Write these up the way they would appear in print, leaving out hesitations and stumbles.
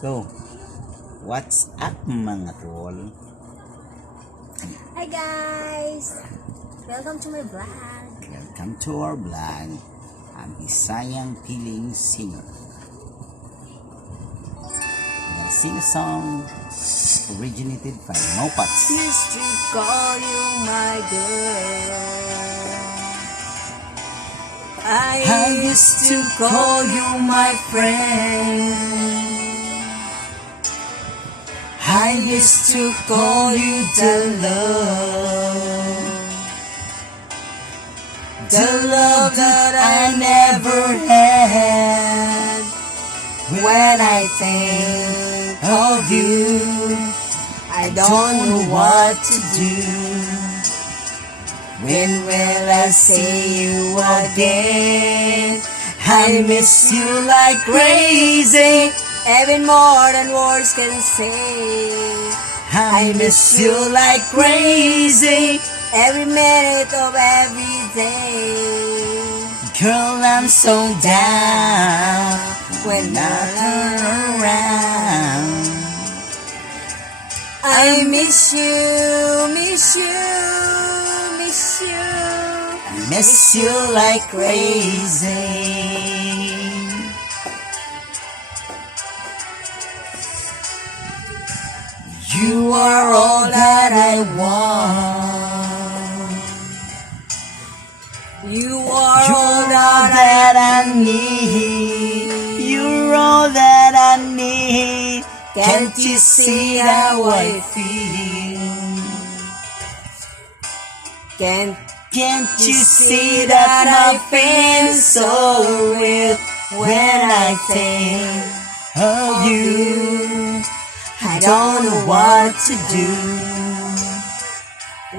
Go. What's up mga tol? Hi guys! Welcome to my vlog. Welcome to our vlog. I'm Bisayang Piling Singer. I'm gonna sing a song originated by Mopats. Used to call you my girl. I used to call you my friend. I used to call you the love that I never had. When I think of you, I don't know what to do. When will I see you again? I miss you like crazy, even more than words can say. I miss you like crazy, every minute of every day. Girl, I'm so down when I turn around. I miss you, miss you, miss you. I miss you like crazy. You are all that I want. You are all that I need. You're all that I need. Can't you see how I feel? Can't you see that I feel so real when I think of you? I don't know what to do.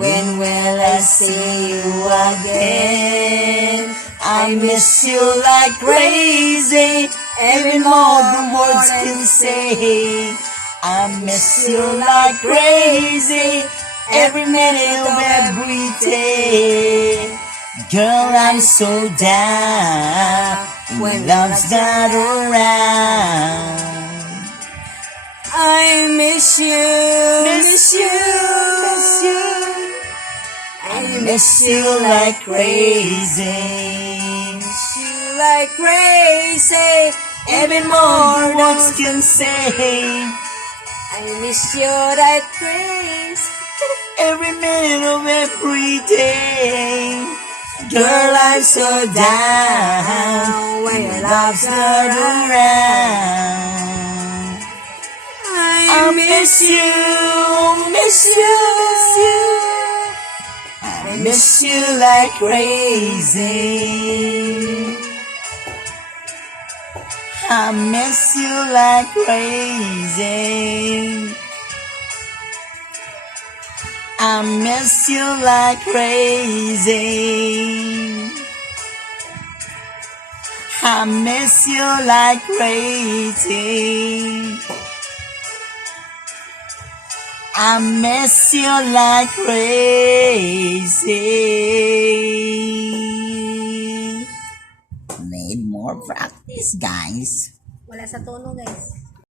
When will I see you again? I miss you like crazy, even more than words can say. I miss you like crazy, every minute of every day. Girl, I'm so down when love's not around. I miss you, miss you, miss you. I miss you like crazy. Miss you like crazy, even more words can say. I miss you like crazy, every minute of every day. Girl, I'm so down when your love's not around. I miss you, miss you, miss you. I miss you like crazy. I miss you like crazy. I miss you like crazy. I miss you like crazy. I miss you like crazy. Need more practice, guys. Wala sa tono, guys.